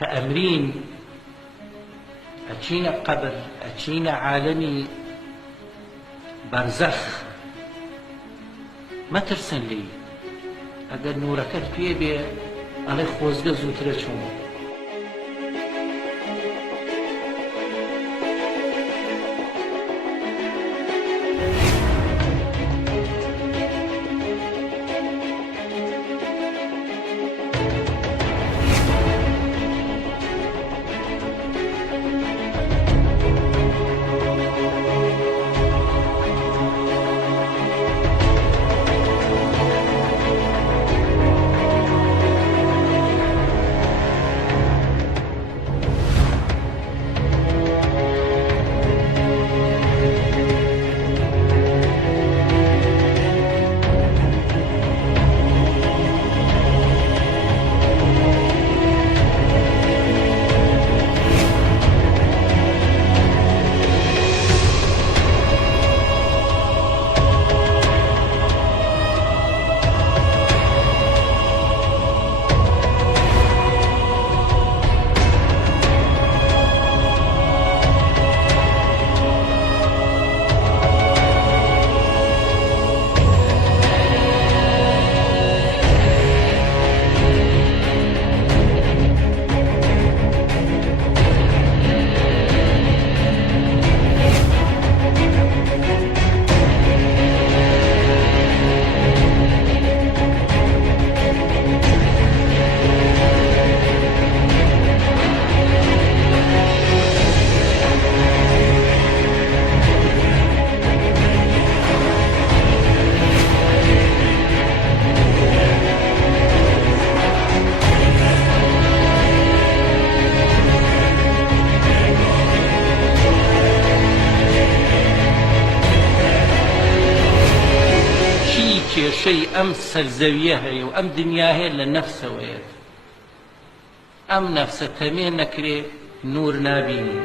كأمرين أتشينا قبر أتشينا عالمي برزخ ما ترسن لي أقل نوركت فيه بي علي خوزق زوتر چون شيء أم سلزوية هي وأم دنيا هي لنفسه ويد أم نفسه تمين نكري نور نابيني